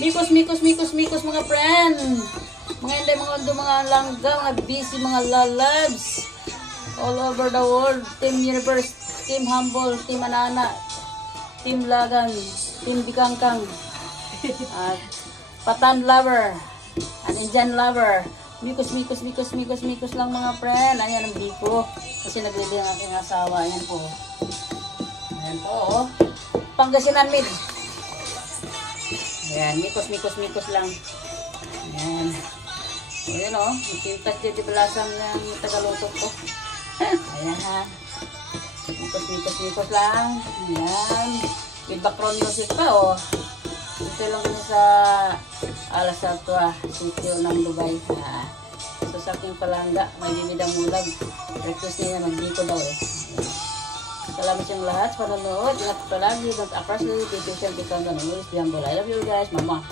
Mikos mga friend. Mga hindi, mga undo, mga langga, mga busy, mga lalabs. All over the world. Team Universe, Team Humble, Team Anana, Team Lagan, Team Bikangkang. At Patan Lover, an Indian Lover. Mikos lang mga friend. Ayan ang biko. Kasi naglili ang aking asawa. Ayan po. Ayan po, oh. Pangasinan mid. Ayan, mikos lang. Ayan. Ayan, oh. Itintas dito balasang ng tagalutok ko. Ayan, ha. Mikos lang. Ayan. With background music pa, oh. Ito lang kami sa Alas Artua, sitio ng Dubai. So sa aking palangga, may bibidang mulag. Request niya magbiko daw eh. Salamat sa lahat sa panonood. Ingat palagi. Don't appreciate. Be patient. Become the noise. I love you guys. Mama.